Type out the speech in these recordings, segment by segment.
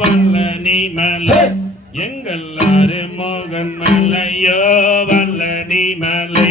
வல்ல நீ மலை எங்கள் மோகன் மலையோ வல்ல நீ மலை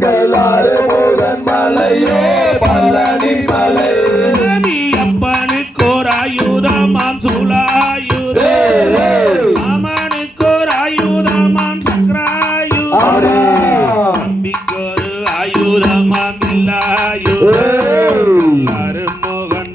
எங்கள் அறுமுகன் மலையே பழனி மலை. நீ அப்பனுக்கு ஒரு ஆயுதமாம் சூலாயுதே அமனுக்கு ஒரு ஆயுதமாம் சக்கராயுதே தம்பிக்கு ஒரு ஆயுதமாம் இல்லாயுதே அருமுகன்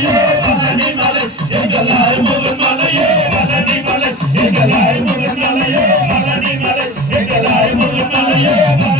மலையே பழனி மலை எங்கள் அருமுகன் மலையே பழனி மலை எங்கள் அருமுகன் மலையே மலை